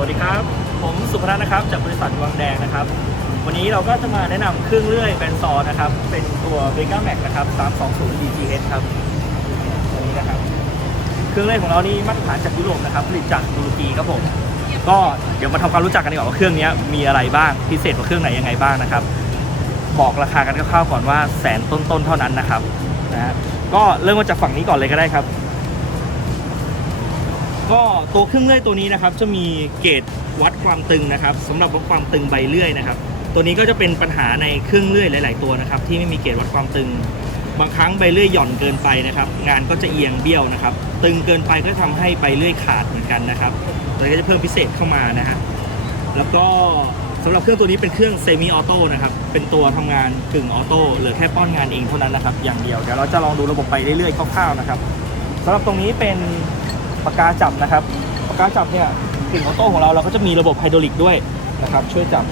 วัสดีครับ ผมสุพนัทนะครับจากบริษัทวังแดงนะครับ วันนี้เราก็จะมาแนะนำเครื่องเลื่อยแบนซอนะครับ เป็นตัว v e g a Max นะครับ 320 DGS ครับตัวนี้นะครับ เครื่องเลื่อยของเรานี่มาตรฐานจากยุโรปนะครับ ผลิตจากตุรกีครับผม ก็เดี๋ยวมาทำความรู้จักกันดีกว่าว่าเครื่องนี้มีอะไรบ้าง พิเศษกว่าเครื่องไหนยังไงบ้างนะครับ บอกราคากันคร่าวๆก่อนว่าแสนต้นๆเท่านั้นนะครับนะฮะก็เริ่มมาจากฝั่งนี้ก่อนเลยก็ได้ครับ ก็ตัวเครื่องเลื่อยตัวนี้นะครับจะมีเกจวัดความตึงนะครับสำหรับวัดความตึงใบเลื่อยนะครับ ตัวนี้ก็จะเป็นปัญหาในเครื่องเลื่อยหลาย ๆ ตัวนะครับ ที่ไม่มีเกจวัดความตึง บางครั้งใบเลื่อยหย่อนเกินไปนะครับ งานก็จะเอียงเบี้ยวนะครับ ตึงเกินไปก็ทำให้ใบเลื่อยขาดเหมือนกันนะครับ ตัวนี้ก็จะเพิ่มพิเศษเข้ามานะฮะแล้วก็สำหรับเครื่องตัวนี้เป็นเครื่องเซมิออโต้นะครับ เป็นตัวทำงานกึ่งออโต้เหลือแค่ป้อนงานเองเท่านั้นนะครับ อย่างเดียว เดี๋ยวเราจะลองดูระบบไปเรื่อยๆ คร่าวๆ นะครับสำหรับตรงนี้เป็น ปากกาจับนะครับปากกาจับเนี่ยกึ่งออโต้ของเราเราก็จะมีระบบไฮดรอลิกด้วยนะครับ ช่วยจับ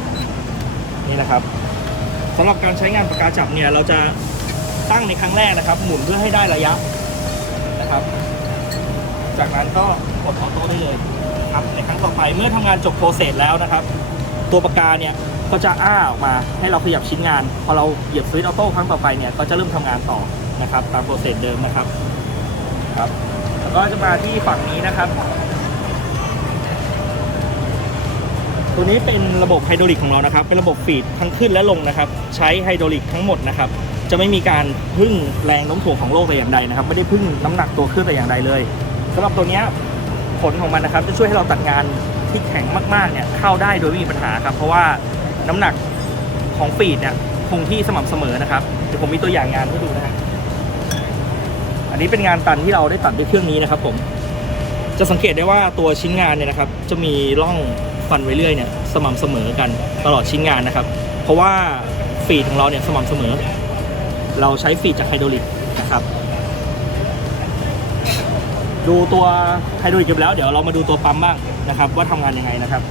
นี่นะครับสำหรับการใช้งานปากกาจับเนี่ยเราจะตั้งในครั้งแรกนะครับ หมุนเพื่อให้ได้ระยะนะครับ จากนั้นก็กดออโต้ได้เลยครับในครั้งต่อไปเมื่อทำงานจบโปรเซสแล้วนะครับ ตัวปากกาเนี่ยก็จะอ้าออกมาให้เราขยับชิ้นงาน พอเราเหยียบสวิตช์ออโต้ครั้งต่อไปเนี่ยก็จะเริ่มทำงานต่อนะครับ ตามโปรเซสเดิมนะครับครับ แล้วก็จะมาที่ฝั่งนี้นะครับ ตัวนี้เป็นระบบไฮดรอลิกของเรานะครับ เป็นระบบฟีดทั้งขึ้นและลงนะครับ ใช้ไฮดรอลิกทั้งหมดนะครับ จะไม่มีการพึ่งแรงโน้มถ่วงของโลกแต่อย่างใดนะครับ ไม่ได้พึ่งน้ำหนักตัวเครื่องแต่อย่างใดเลยสำหรับตัวนี้ผลของมันนะครับ จะช่วยให้เราตัดงานที่แข็งมากๆเนี่ยเข้าได้โดยไม่มีปัญหาครับ เพราะว่าน้ำหนักของฟีดเนี่ยคงที่สม่ำเสมอนะครับ เดี๋ยวผมมีตัวอย่างงานให้ดูนะฮะอั นนี้เป็นงานตันที่เราได้ตัดด้วยเครื่องนี้นะครับ ผม จะสังเกตได้ว่าตัวชิ้นงานเนี่ยนะครับ จะมีร่องฟันไว้เรื่อยเนี่ยสม่ำเสมอกันตลอดชิ้นงานนะครับ เพราะว่าฟีดของเราเนี่ยสม่ำเสมอ เราใช้ฟีดจากไฮดรอลิกนะครับ ดูตัวไฮดรอลิกกันไปแล้วเดี๋ยวเรามาดูตัวปั๊มบ้างนะครับ ว่าทำงานยังไงนะครับ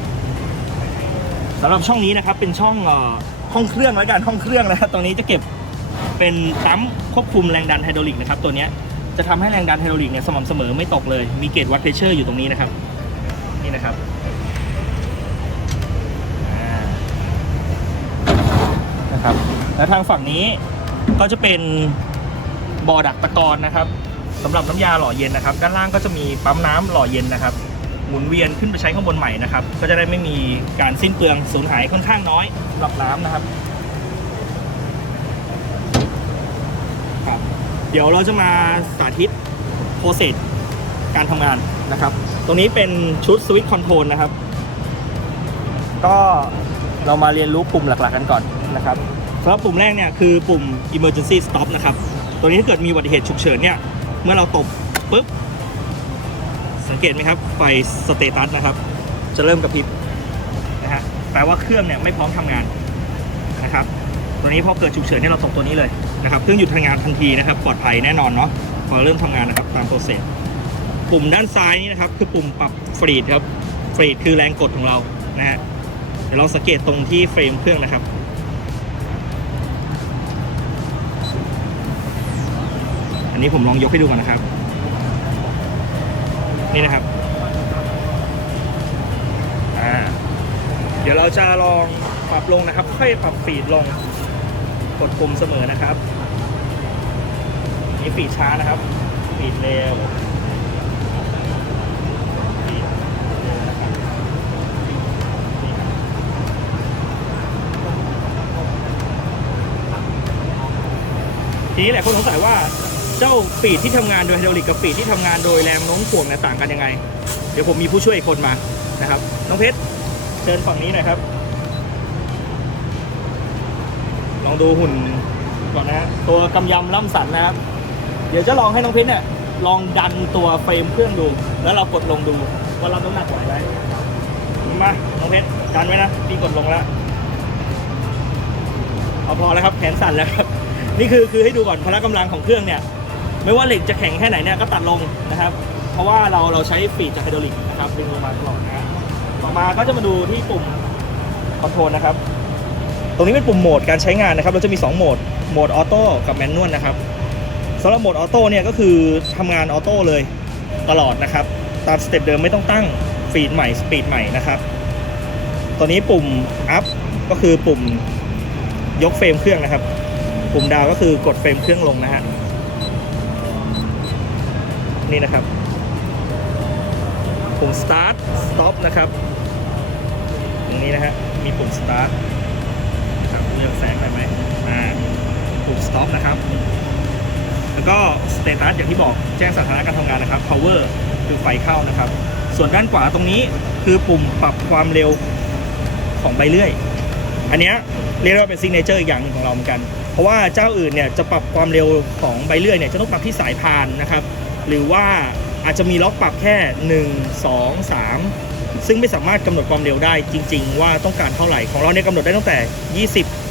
สำหรับช่องนี้นะครับเป็นช่องเอ่อห้องเครื่องแล้วกันห้องเครื่องนะครับตรงนี้จะเก็บเป็นปั๊มควบคุมแรงดันไฮดรอลิกนะครับตัวเนี้ย จะทำให้แรงดันไฮดรอลิกเนี่ยสม่ำเสมอไม่ตกเลย มีเกจวัดเพรสเชอร์อยู่ตรงนี้นะครับ นี่นะครับนะครับ แล้วทางฝั่งนี้ก็จะเป็นบ่อดักตะกอนนะครับสำหรับน้ำยาหล่อเย็นนะครับ ด้านล่างก็จะมีปั๊มน้ำหล่อเย็นนะครับ หมุนเวียนขึ้นไปใช้ข้างบนใหม่นะครับ ก็จะได้ไม่มีการสิ้นเปลืองสูญหายค่อนข้างน้อยสำหรับน้ำนะครับ เดี๋ยวเราจะมาสาธิตโปรเซสการทำงานนะครับ ตรงนี้เป็นชุดสวิตช์คอนโทรลนะครับ ก็เรามาเรียนรู้ปุ่มหลักๆกันก่อนนะครับสำหรับปุ่มแรกเนี่ยคือปุ่ม emergency stop นะครับ ตัวนี้ถ้าเกิดมีอุบัติเหตุฉุกเฉินเนี่ย เมื่อเราตบปุ๊บ สังเกตไหมครับ ไฟสเตตัสนะครับ จะเริ่มกระพริบนะฮะ แปลว่าเครื่องเนี่ยไม่พร้อมทำงานนะครับ ตัวนี้พอเกิดฉุกเฉินเนี่ยเราตกตัวนี้เลย นะครับเครื่องหยุดทำงานทันทีนะครับ ปลอดภัยแน่นอนเนาะพอเริ่มทำงานนะครับตามโปรเซสปุ่มด้านซ้ายนี่นะครับ คือปุ่มปรับฟรีดครับฟรีดคือแรงกดของเรานะฮะเดี๋ยวเราสังเกตตรงที่เฟรมเครื่องนะครับอันนี้ผมลองยกให้ดูก่อนนะครับ นี่นะครับเดี๋ยวเราจะลองปรับลงนะครับ ค่อยปรับฟีดลง กดปุ่มเสมอนะครับนี่ฟีดช้านะครับฟีดเร็วทีนี้แหลายคนสงสัยว่าเจ้าฟีดที่ทำงานโดยไฮดรอลิกกับฟีดที่ทำงานโดยแรงโน้มถ่วงเนี่ยต่างกันยังไง เดี๋ยวผมมีผู้ช่วยคนมานะครับ น้องเพชรเชิญฝั่งนี้หน่อยครับ ลองดูหุ่นก่อนนะฮะตัวกำยำล่ำสันนะครับ เดี๋ยวจะลองให้น้องเพชรเนี่ยลองดันตัวเฟรมเครื่องดู แล้วเรากดลงดูว่ารับน้ำหนักไหวไหมมาน้องเพชรดันไว้นะพี่กดลงแล้วเอาพอแล้วครับแขนสั่นแล้วครับนี่คือคือให้ดูก่อนพละกำลังของเครื่องเนี่ยไม่ว่าเหล็กจะแข็งแค่ไหนเนี่ยก็ตัดลงนะครับ เพราะว่าเราเราใช้ฟีดจากไฮดรอลิกนะครับดึงลงมาตลอดนะต่อมาก็จะมาดูที่ปุ่มคอนโทรลนะครับ ตรงนี้เป็นปุ่มโหมดการใช้งานนะครับ เราจะมี 2 โหมด โหมดออโต้กับแมนนวลนะครับสำหรับโหมดออโต้เนี่ยก็คือทำงานออโต้เลยตลอดนะครับ ตามสเต็ปเดิมไม่ต้องตั้งฟีดใหม่สปีดใหม่นะครับตัวนี้ปุ่ม up ก็คือปุ่มยกเฟรมเครื่องนะครับ ปุ่มดาวก็คือกดเฟรมเครื่องลงนะฮะนี่นะครับ ปุ่ม start stop นะครับ ตรงนี้นะฮะมีปุ่ม start ครับ เลือกแสงได้ไหมอ่าปุ่ม stop นะครับ แล้วก็ status อย่างที่บอกแจ้งสถานะการทำงานนะครับ power คือไฟเข้านะครับ ส่วนด้านขวาตรงนี้คือปุ่มปรับความเร็วของใบเลื่อย อันนี้เรียกว่าเป็นซิกเนเจอร์อีกอย่างหนึ่งของเราเหมือนกัน เพราะว่าเจ้าอื่นเนี่ยจะปรับความเร็วของใบเลื่อยเนี่ยจะต้องปรับที่สายพานนะครับ หรือว่าอาจจะมีล็อกปรับแค่ 1 2 3 ซึ่งไม่สามารถกำหนดความเร็วได้จริง ๆ ว่าต้องการเท่าไหร่ของเราเนี่ยกำหนดได้ตั้งแต่ 20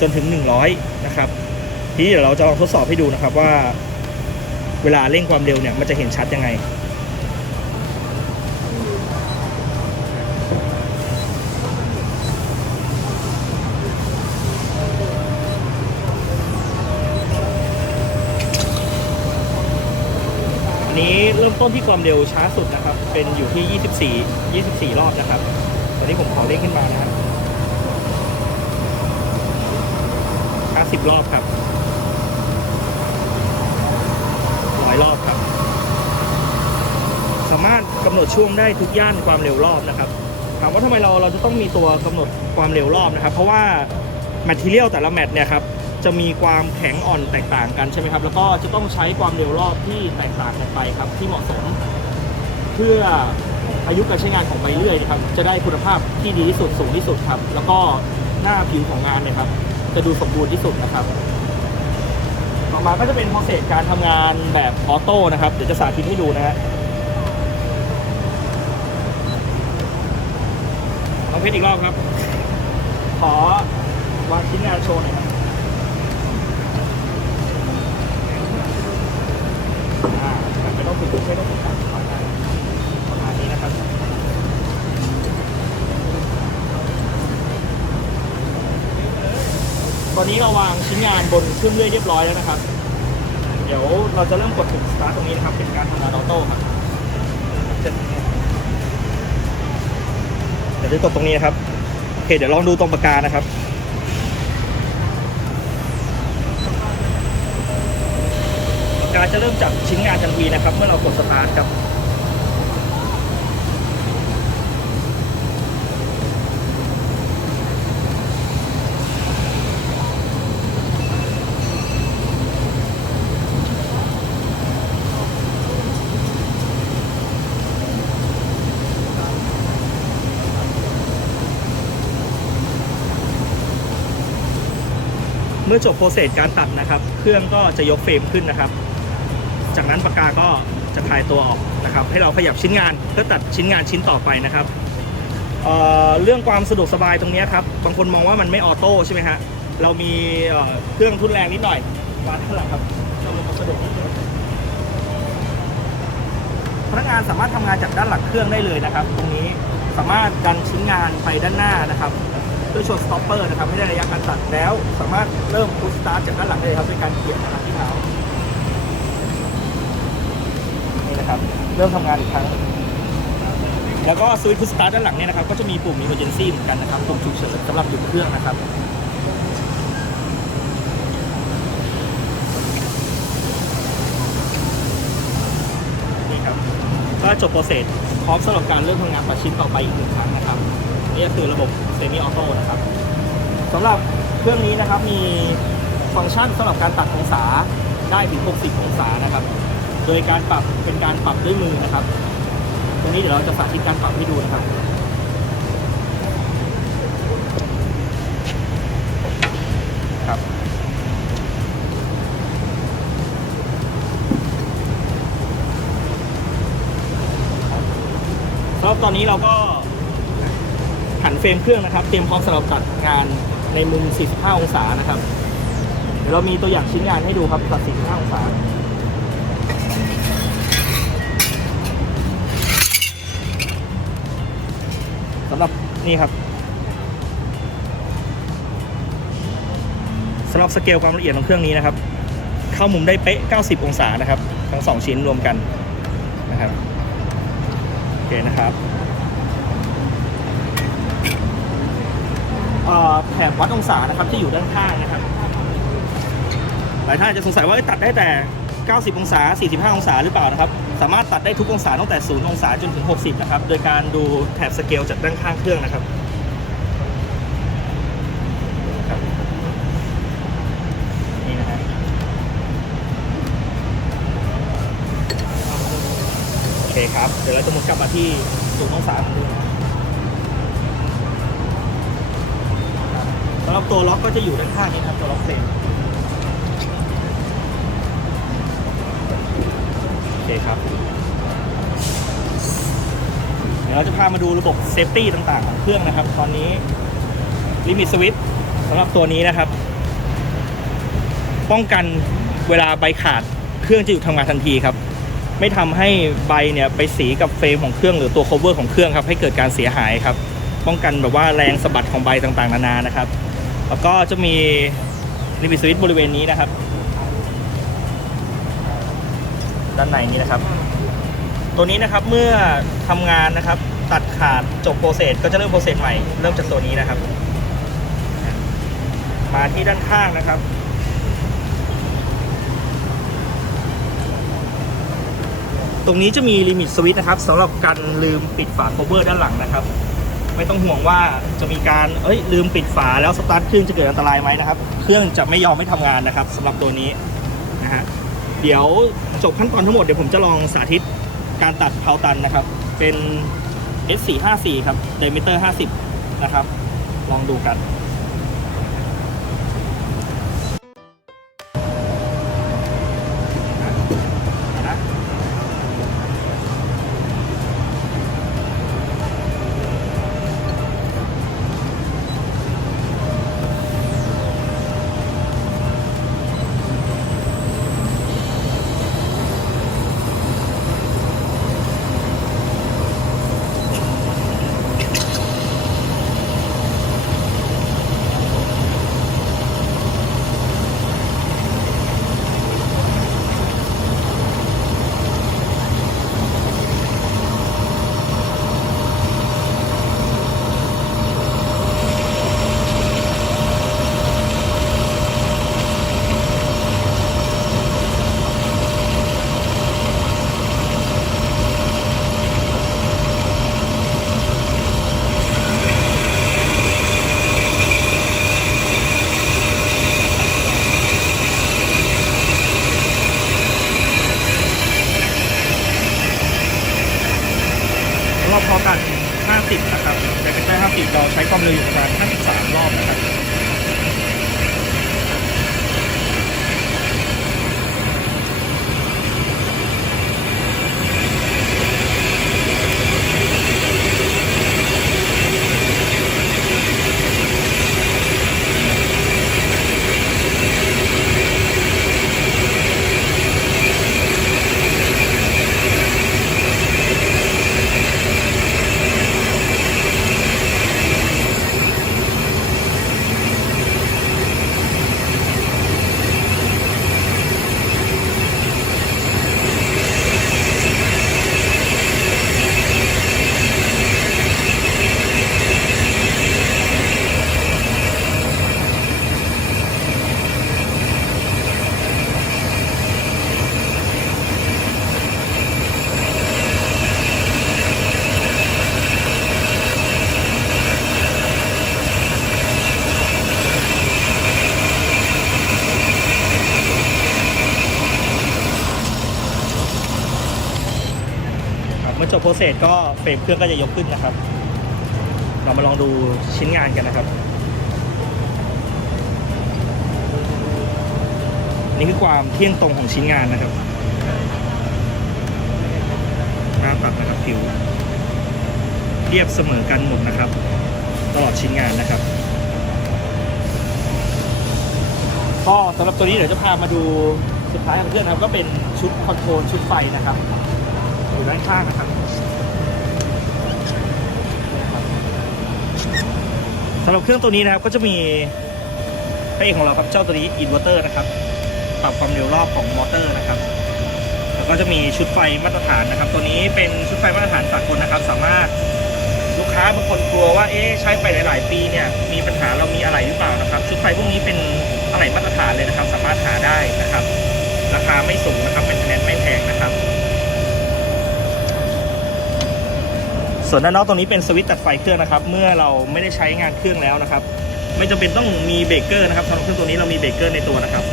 จนถึง 100 นะครับทีนี้เดี๋ยวเราจะลองทดสอบให้ดูนะครับว่า เวลาเร่งความเร็วเนี่ยมันจะเห็นชัดยังไงอันนี้เริ่มต้นที่ความเร็วช้าสุดนะครับ เป็นอยู่ที่ 24 24 รอบนะครับ ตอนนี้ผมขอเร่งขึ้นมานะครับ 50 รอบครับร้อยรอบครับ สามารถกำหนดช่วงได้ทุกย่านความเร็วรอบนะครับถามว่าทำไมเราเราจะต้องมีตัวกำหนดความเร็วรอบนะครับ เพราะว่าแมทเทียลแต่ละแมทเนี่ยครับจะมีความแข็งอ่อนแตกต่างกันใช่ไหมครับ แล้วก็จะต้องใช้ความเร็วรอบที่แตกต่างกันไปครับที่เหมาะสม เพื่ออายุการใช้งานของใบเลื่อยนะครับ จะได้คุณภาพที่ดีที่สุดสูงที่สุดครับ แล้วก็หน้าผิวของงานนี่ยครับ จะดูสมบูรณ์ที่สุดนะครับ ต่อมาก็จะเป็นโปรเซสการทำงานแบบออโต้นะครับ เดี๋ยวจะสาธิตให้ดูนะฮะลองเพชรอีกรอบครับ ขอวางชิ้นงานโชว์หน่อยครับอ่าไม่ต้องฝึกไม่ต้องฝึกครับประมาณนี้นะครับ ตอนนี้เราวางชิ้นงานบนเครื่องเลื่อยเรียบร้อยแล้วนะครับ เดี๋ยวเราจะเริ่มกดปุ่มสตาร์ทตรงนี้นะครับ เป็นการทำงานออโต้ครับจเดี๋ยวจะกดตรงนี้นะครับโอเคเดี๋ยวลองดูตรงปากกานะครับปากกาจะเริ่มจับชิ้นงานทันทีนะครับ เมื่อเรากดสตาร์ทครับ เมื่อจบโปรเซสการตัดนะครับ เครื่องก็จะยกเฟรมขึ้นนะครับ จากนั้นปากกาก็จะคลายตัวออกนะครับ ให้เราขยับชิ้นงานเพื่อตัดชิ้นงานชิ้นต่อไปนะครับเเรื่องความสะดวกสบายตรงนี้ครับ บางคนมองว่ามันไม่ออโต้ใช่ไหมฮะ เรามีเอ่อเครื่องทุนแรงนิดหน่อยวางข้างหลังครับเราลงมาสะดวกนิดนึงพนักงานสามารถทำงานจากด้านหลังเครื่องได้เลยนะครับ ตรงนี้สามารถดันชิ้นงานไปด้านหน้านะครับ ด้วยชนสต็อปเปอร์นะครับให้ได้ระยะการตัดแล้ว สามารถเริ่มพุชสตาร์ทจากด้านหลังได้เลยครับด้วยการเขียนนะครับที่เท้านี่นะครับเริ่มทำงานอีกครั้ง แล้วก็สวิตช์พุชสตาร์ทด้านหลังเนี่ยนะครับก็จะมีปุ่ม emergency เหมือนกันนะครับปุ่มฉุกเฉินสำหรับหยุดเครื่องนะครับนี่ครับก็จบโปรเซสพร้อมสำหรับการเริ่มทำงานประชิ้นต่อไปอีกหนึ่งครั้งนะครับ นี่ก็คือระบบเซมิออโต้นะครับสำหรับเครื่องนี้นะครับมีฟังก์ชันสำหรับการตัดองศาได้ถึง 60 องศานะครับ โดยการปรับเป็นการปรับด้วยมือนะครับ ตรงนี้เดี๋ยวเราจะสาธิตการปรับให้ดูนะครับครับสำหรับตอนนี้เราก็ หันเฟรมเครื่องนะครับ เตรียมพร้อมสำหรับจัดงานในมุม 45 องศานะครับ เดี๋ยวเรามีตัวอย่างชิ้นงานให้ดูครับตัด 45 องศาสำหรับนี่ครับสำหรับสเกลความละเอียดของเครื่องนี้นะครับ เข้ามุมได้เป๊ะ 90 องศานะครับ ทั้ง 2 ชิ้นรวมกันนะครับ โอเคนะครับ เอ่อ แถบวัดองศานะครับที่อยู่ด้านข้างนะครับ หลายท่านอาจจะสงสัยว่าตัดได้แต่ 90 องศา 45 องศาหรือเปล่านะครับ สามารถตัดได้ทุกองศาตั้งแต่ 0 องศาจนถึง 60 นะครับ โดยการดูแถบสเกลจากด้านข้างเครื่องนะครับนี่นะฮะโอเคครับ เดี๋ยวเราจะหมุนกลับมาที่0องศาเหมือนเดิม นะสำหรับตัวล็อกก็จะอยู่ด้านข้างนี้ครับตัวล็อกเฟรมโอเคครับเดี๋ยวเราจะพามาดูระบบเซฟตี้ต่างๆ ของเครื่องนะครับ ตอนนี้ลิมิตสวิตสำหรับตัวนี้นะครับ ป้องกันเวลาใบขาดเครื่องจะหยุดทำงานทันทีครับ ไม่ทำให้ใบเนี่ยไปสีกับเฟรมของเครื่องหรือตัว cover ของเครื่องครับให้เกิดการเสียหายครับ ป้องกันแบบว่าแรงสะบัดของใบต่างๆ นานานะครับ แล้วก็จะมีลิมิตสวิตบริเวณนี้นะครับ ด้านในนี้นะครับ ตัวนี้นะครับเมื่อทำงานนะครับ ตัดขาดจบโปรเซสก็จะเริ่มโปรเซสใหม่เริ่มจากตัวนี้นะครับ มาที่ด้านข้างนะครับตรงนี้จะมีลิมิตสวิตช์นะครับสำหรับการลืมปิดฝา cover ด้านหลังนะครับ ไม่ต้องห่วงว่าจะมีการเอ้ยลืมปิดฝาแล้วสตาร์ทเครื่องจะเกิดอันตรายไหมนะครับ เครื่องจะไม่ยอมไม่ทำงานนะครับสำหรับตัวนี้นะฮะเดี๋ยวจบขั้นตอนทั้งหมดเดี๋ยวผมจะลองสาธิตการตัดเพาตันนะครับ เป็น S454 ครับ diameter 50 นะครับ ลองดูกัน จบโปรเซสก็เฟรมเครื่องก็จะยกขึ้นนะครับ เรามาลองดูชิ้นงานกันนะครับ นี่คือความเที่ยงตรงของชิ้นงานนะครับหน้าตัดนะครับผิว เรียบเสมอกันหมดนะครับ ตลอดชิ้นงานนะครับก็สำหรับตัวนี้เดี๋ยวจะพามาดูสุดท้ายของเครื่องนะครับ ก็เป็นชุดคอนโทรลชุดไฟนะครับ อยู่ด้านข้างนะครับสำหรับเครื่องตัวนี้นะครับก็จะมีพระเอกของเราครับเจ้าตัวนี้อินเวอร์เตอร์นะครับปรับความเร็วรอบของมอเตอร์นะครับ แล้วก็จะมีชุดไฟมาตรฐานนะครับ ตัวนี้เป็นชุดไฟมาตรฐานสากลนะครับ สามารถลูกค้าบางคนกลัวว่าเอ๊ะใช้ไปหลายๆ ปีเนี่ยมีปัญหาเรามีอะไรหรือเปล่านะครับ ชุดไฟพวกนี้เป็นอะไรมาตรฐานเลยนะครับ สามารถหาได้นะครับ ราคาไม่สูงนะครับเป็นแนนไม่แพงนะครับ ส่วนด้านนอกตรงนี้เป็นสวิตช์ตัดไฟเครื่องนะครับ เมื่อเราไม่ได้ใช้งานเครื่องแล้วนะครับ ไม่จำเป็นต้องมีเบรกเกอร์นะครับสำหรับเครื่องตัวนี้เรามีเบรกเกอร์ในตัวนะครับ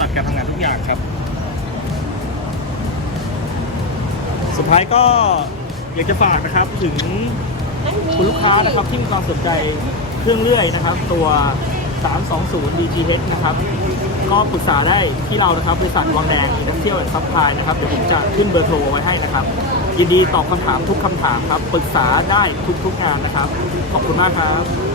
ตัดการทำงานทุกอย่างครับ สุดท้ายก็อยากจะฝากนะครับถึงคุณลูกค้านะครับที่มีความสนใจเครื่องเลื่อยนะครับ ตัว 320 DGH นะครับ ก็ปรึกษาได้ที่เรานะครับบริษัทวังแดงอินดัสเที่ยวแอนด์ซัพพลายนะครับ เดี๋ยวผมจะขึ้นเบอร์โทรไว้ให้นะครับ ยินดีตอบคำถามทุกคำถามครับ ปรึกษาได้ทุกๆงานนะครับ ขอบคุณมากครับ